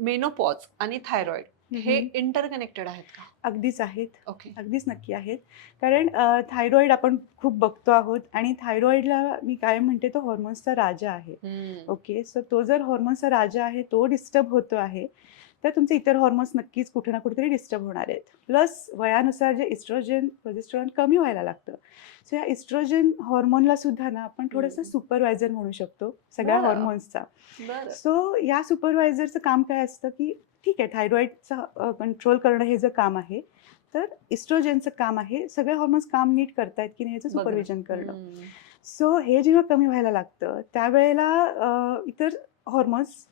Menopause आणि thyroid हे हं, इंटरकनेक्टेड आहेत का? अगदीच आहेत. ओके. अगदीच नक्की आहेत. कारण थायरॉईड आपण खूप बघतो आहोत आणि थायरॉईडला मी कायम म्हणते तो हॉर्मोन्सचा राजा आहे. हम्म. ओके. सो तो जर हॉर्मोन्सचा राजा आहे, तो डिस्टर्ब होतो आहे, तर तुमचे इतर हॉर्मोन्स नक्कीच कुठे ना कुठेतरी डिस्टर्ब होणार आहेत. प्लस वयानुसार जे इस्ट्रोजन, प्रोजेस्टेरॉन कमी व्हायला लागतं. सो या इस्ट्रोजन हॉर्मोनला सुद्धा ना आपण थोडंसं हम्म. सुपरवायझर म्हणू शकतो सगळ्या बरं. हॉर्मोन्सचा. बरं. सो या सुपरवायझरचं काम काय असतं, की ठीक आहे थायरॉईडचा कंट्रोल करणं हे जर काम आहे, तर इस्ट्रोजनचं काम आहे सगळे हॉर्मोन्स काम नीट करतायत की नाही याचं बघणं. सुपरविजन करणं. हम्म. सो हे जेव्हा कमी व्हायला लागतं त्यावेळेला इतर हॉर्मोन्स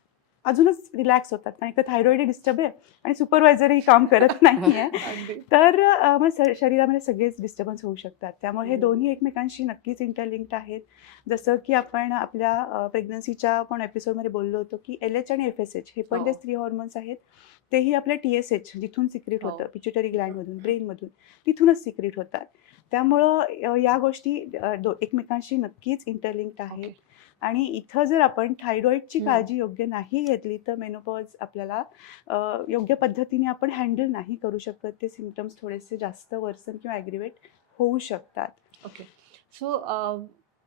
अजूनच रिलॅक्स होतात. कारण का थायरॉईड डिस्टर्ब आहे आणि सुपरवायझरही काम करत नाहीये. अगदी. तर मग शरीरामध्ये सगळेच डिस्टर्बन्स होऊ शकतात. त्यामुळे हे हम्म. दोन्ही एकमेकांशी नक्कीच इंटरलिंक्ड आहेत. जसं की आपण आपल्या प्रेग्नन्सीच्या पण एपिसोडमध्ये बोललो होतो, की एल-एच आणि एफ-एस-एच हे पण हो. जे स्त्री हॉर्मोन्स आहेत, तेही आपल्या टी-एस-एच जिथून सिक्रीट हो. होतं, पिट्युटरी ग्लँडमधून, ब्रेनमधून तिथूनच सिक्रीट होतात. त्यामुळं या गोष्टी एकमेकांशी नक्कीच इंटरलिंक्ड आहेत. ओके. आणि इथं जर आपण थायरॉईडची हम्म. काळजी योग्य नाही घेतली, तर मेनोपॉज आपल्याला योग्य पद्धतीने आपण हँडल नाही करू शकत. ते सिम्प्टम्स थोडेसे जास्त वर्सन किंवा ॲग्रिवेट होऊ शकतात. ओके. सो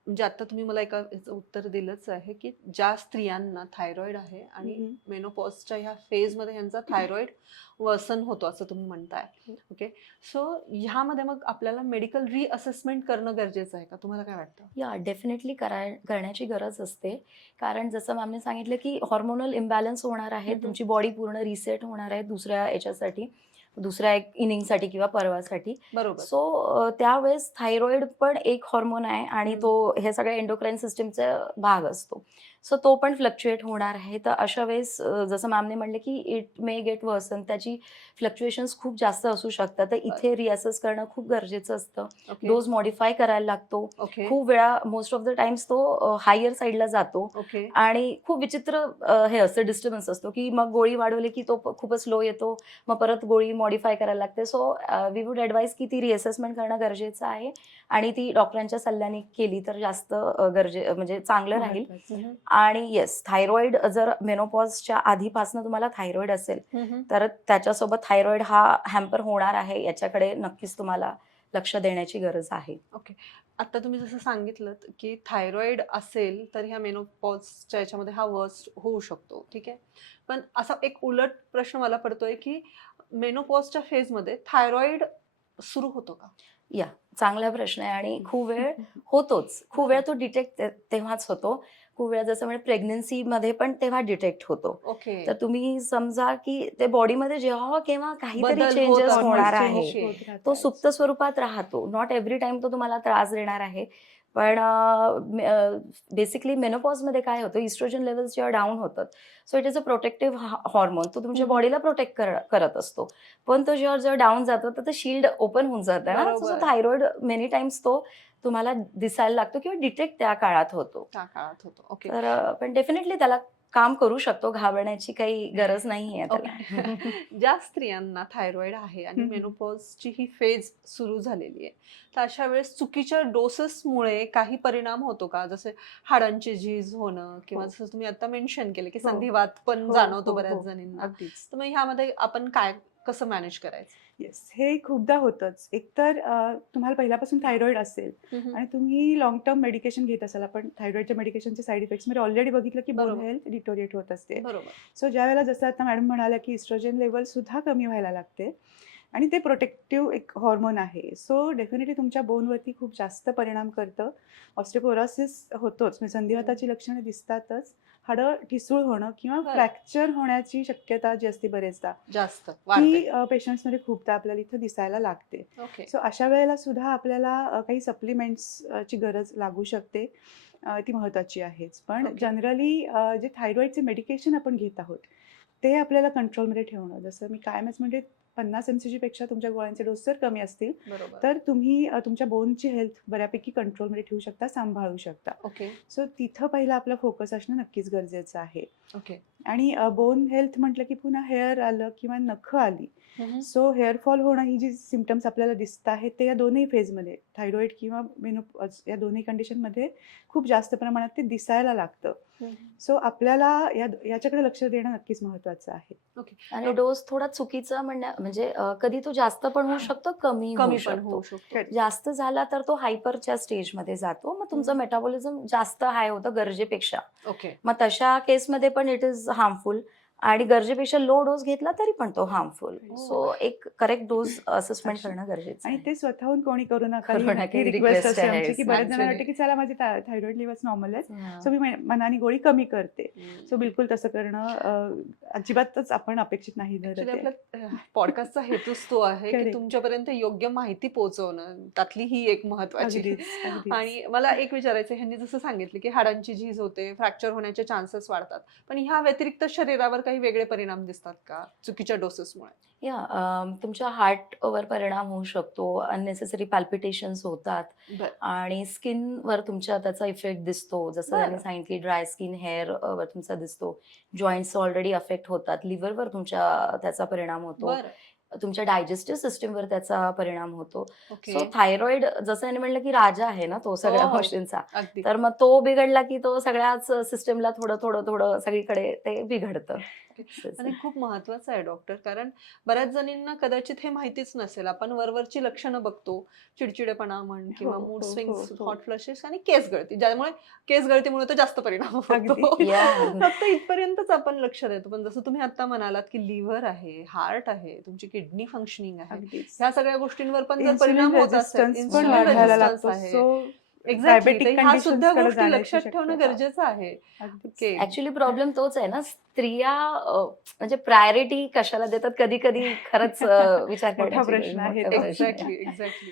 म्हणजे आता तुम्ही मला एका ह्याचं उत्तर दिलंच आहे, की ज्या स्त्रियांना थायरॉइड आहे हं, आणि हं. मेनोपॉजच्या ह्या फेजमध्ये ह्यांचा थायरॉइड वर्सन होतो असं तुम्ही म्हणताय. हो. ओके. सो ह्यामध्ये मग आपल्याला मेडिकल रिअसेसमेंट करणं गरजेचं आहे का? तुम्हाला काय वाटतं? डेफिनेटली करण्याची गरज असते. कारण जसं मॅमने सांगितलं, की हॉर्मोनल इम्बॅलन्स होणार आहे. हं, हं. तुमची बॉडी पूर्ण रिसेट होणार आहे दुसऱ्या याच्यासाठी, दुसऱ्या एक इनिंगसाठी किंवा पर्वासाठी. बरोबर. सो त्यावेळेस थायरॉईड पण एक हॉर्मोन आहे आणि हं. तो हे सगळ्या एंडोक्राईन सिस्टमचा भाग असतो. सो तो पण फ्लक्च्युएट होणार आहे. तर अशा वेळेस जसं मॅमने म्हटलं, की इट मे गेट वर्सन त्याची फ्लक्च्युएशन्स खूप जास्त असू शकतात. तर बरं. इथे रिअसेस करणं खूप गरजेचं असतं. ओके. डोस मॉडिफाय करायला लागतो. ओके. खूप वेळा मोस्ट ऑफ द टाईम्स तो हायर साइडला जातो ओके. आणि खूप विचित्र हे असतं डिस्टर्बन्स असतो, की मग गोळी वाढवली की तो खूपच स्लो येतो. मग परत गोळी मॉडिफाय करायला लागते. सो वी वूड ॲडवाइज की ती रिअसेसमेंट करणं गरजेचं आहे आणि ती डॉक्टरांच्या सल्ल्याने केली तर जास्त म्हणजे चांगलं राहील. महत्वाचं. हं, हं. आणि येस, थायरॉईड जर मेनोपॉजच्या आधीपासून तुम्हाला थायरॉईड असेल, हं, हं. तर त्याच्यासोबत थायरॉईड हा हॅम्पर होणार आहे. याच्याकडे नक्कीच तुम्हाला लक्ष देण्याची गरज आहे. ओके. आता तुम्ही जसं सांगितलंत, की थायरॉइड असेल, तर ह्या मेनोपॉजच्या याच्यामध्ये हा वर्स्ट होऊ शकतो. ठीक आहे. पण असा एक उलट प्रश्न मला पडतोय, की मेनोपॉजच्या फेजमध्ये थायरॉइड सुरू होतो का? चांगला प्रश्न आहे आणि हं. खूप वेळ होतोच. खूप वेळा बरं. तो डिटेक्ट तेव्हाच होतो. खूप वेळा जसं म्हणजे प्रेग्नन्सीमध्ये पण तेव्हा डिटेक्ट होतो. ओके. तर तुम्ही समजा, की ते बॉडीमध्ये जेव्हा केव्हा काहीतरी बदल होत चेंजेस असतील होणार हॉर्मोन्स चेंज आहे. तुमचे. होत तो राहतात. सुप्त स्वरूपात राहतो. नॉट एव्हरी टाईम तो तुम्हाला त्रास देणार आहे. पण बेसिकली मेनोपॉजमध्ये काय होतं, इस्ट्रोजन लेव्हल्स जेव्हा डाऊन होतात, so it is a protective hormone. तो हं, तुमच्या हं. बॉडीला प्रोटेक्ट करत असतो. पण तो जेव्हा जेव्हा डाऊन जातो, तर ते शील्ड ओपन होऊन जातं ना. सो बरोबर. थायरॉइड मेनी टाईम्स तो तुम्हाला दिसायला लागतो किंवा डिटेक्ट त्या काळात होतो. त्या काळात होतो. ओके. तर पण डेफिनेटली त्याला काम करू शकतो. घाबरण्याची काही गरज नाहीये ओके. त्याला. ज्या स्त्रियांना थायरॉइड आहे आणि हं, हं. मेनोपॉजची ही फेज सुरू झालेली आहे, तर अशा वेळेस चुकीच्या डोसेसमुळे काही परिणाम होतो का? जसे हाडांची झीज होणं किंवा हो. जसं तुम्ही आता मेन्शन केलं, की हो. संधिवात पण हो, जाणवतो हो, बऱ्याच हो. जणींना. अगदीच. तर मग ह्यामध्ये आपण काय कसं मॅनेज करायचं? येस. हे खूपदा होतंच. एकतर तुम्हाला पहिल्यापासून थायरॉईड असेल हं, हं. आणि तुम्ही लाँग टर्म मेडिकेशन घेत असाल. आपण थायरॉईडच्या मेडिकेशनचे साइड इफेक्ट्समध्ये ऑलरेडी बघितलं, की बोन बरोबर. हेल्थ डिटोरिएट होत असते. बरोबर. सो ज्यावेळेला जसं आता मॅडम म्हणाल्या, की इस्ट्रोजन लेव्हलसुद्धा कमी व्हायला लागते आणि ते प्रोटेक्टिव्ह एक हॉर्मोन आहे. सो डेफिनेटली तुमच्या बोनवरती खूप जास्त परिणाम करतं. ऑस्टिओपोरोसिस होतोच. म्हणजे हं. संधिवाताची लक्षणं दिसतातच. हाडं ठिसूळ होणं किंवा बरं. फ्रॅक्चर होण्याची शक्यता जी असते बरेचदा, जास्त वाढते. ती पेशंट्समध्ये खूपदा आपल्याला इथं दिसायला लागते. ओके. सो अशा वेळेला सुद्धा आपल्याला काही सप्लिमेंट्स ची गरज लागू शकते. ती महत्त्वाची आहेच. पण ओके. जनरली जे थायरॉईडचे मेडिकेशन आपण घेत आहोत, ते आपल्याला कंट्रोलमध्ये ठेवणं. जसं मी कायमच म्हणजे 50 एम-सी-जी पेक्षा तुमच्या गोळ्यांचे डोस जर कमी असतील, बरोबर. तर तुम्ही तुमच्या बोनची हेल्थ बऱ्यापैकी कंट्रोलमध्ये ठेवू शकता, सांभाळू शकता. ओके. सो तिथं पहिला आपला फोकस असणं नक्कीच गरजेचं आहे. ओके. आणि बोन हेल्थ म्हटलं की पुन्हा हेअर आलं किंवा नखं आली, सो हेअरफॉल होणं ही जी सिम्पटम्स आपल्याला दिसत आहेत ते या दोन्ही फेजमध्ये थायरॉइड किंवा मेनोपॉज या दोन्ही कंडिशनमध्ये खूप जास्त प्रमाणात ते दिसायला लागतं. सो आपल्याला याच्याकडे लक्ष देणं नक्कीच महत्वाचं आहे. ओके. आणि डोस थोडा चुकीचा म्हणजे कधी तो जास्त पण होऊ शकतो, कमी कमी होऊ पण होऊ शकतो. शकतो. जास्त झाला तर तो हायपरच्या स्टेजमध्ये जातो, मग तुमचं मेटाबॉलिझम जास्त हाय होतं गरजेपेक्षा. ओके. मग तशा केसमध्ये पण इट इज हार्मफुल, आणि गरजेपेक्षा लो डोस घेतला तरी पण तो हार्मफुल. सो एक करेक्ट डोस असेसमेंट अच्छा. करणं गरजेचं आणि आहे. ते स्वतःहून कोणी करू नका करू ही नका, नक्की ही रिक्वेस्ट request असते आहे. आमची, की बरेच जण Actually. वाटते की चला माझे थायरॉइड लेवल्स नॉर्मल आहेत, हां. सो मी मनाने गोळी कमी करते. हम्म. सो बिलकुल तसं करणं अजिबातच आपण अपेक्षित नाही धरत ऍक्च्युली आहे. आपल्या पॉडकास्टचा हेतूच तो आहे की Correct. तुमच्यापर्यंत योग्य माहिती पोहोचवणं, त्यातली ही एक महत्वाची. अगदीच अगदीच. आणि मला एक विचारायचं, ह्यांनी जसं सांगितलं की हाडांची झीज होते, फ्रॅक्चर होण्याचे चान्सेस वाढतात, पण ह्या व्यतिरिक्त शरीरावर काही वेगळे परिणाम दिसतात का चुकीच्या डोसेसमुळे? तुमच्या हार्टवर परिणाम होऊ शकतो, अननेसेसरी पॅल्पिटेशन्स होतात, बरं. आणि स्किनवर तुमच्या त्याचा इफेक्ट दिसतो. जसं बरं. त्यांनी सांगितली, ड्राय स्किन, हेअर वर तुमचा दिसतो, जॉईंट्स ऑलरेडी अफेक्ट होतात, लिव्हरवर तुमच्या त्याचा परिणाम होतो, बरं. तुमच्या डायजेस्टिव्ह सिस्टीमवर त्याचा परिणाम होतो. ओके. सो थायरॉइड, जसं यांनी म्हणलं की राजा आहे ना तो सगळ्या हो. गोष्टींचा, अगदी. तर मग तो बिघडला की तो सगळ्याच सिस्टीमला थोडं थोडं थोडं सगळीकडे ते बिघडतं. आणि खूप महत्वाचं आहे डॉक्टर, कारण बऱ्याच जणींना कदाचित हे माहितीच नसेल. आपण वरवरची लक्षणं बघतो, चिडचिडेपणा म्हण किंवा हो, मूड हो, स्विंग्स, हो, हो. हॉट फ्लशेस आणि केस गळती, ज्यामुळे केस गळतीमुळे तर जास्त परिणाम होतो. अगदी. Yeah. फक्त इथपर्यंतच आपण लक्ष देतो, पण जसं तुम्ही आता म्हणालात की लिव्हर आहे, हार्ट आहे, तुमची किडनी फंक्शनिंग आहे, अगदीच. ह्या सगळ्या गोष्टींवर पण जर इन्सुलिन परिणाम होत असेल, रेझिस्टन्स पण इन्सुलिन वाढायला रेझिस्टन्स लागतो, आहे, सो एक्झॅक्टली, डायबेटिक तर ह्या सुद्धा कंडिशन्सकडे गोष्टी जाण्याची लक्षात ठेवणं शक्यता. गरजेचं आहे. अगदीच. ओके. ऍक्च्युली प्रॉब्लेम तोच आहे ना, स्त्रिया म्हणजे प्रायोरिटी कशाला देतात, कधी कधी खरंच विचार मोठा करण्याची प्रश्न आहे मोठा तो. प्रश्न आहे. एक्झॅक्टली.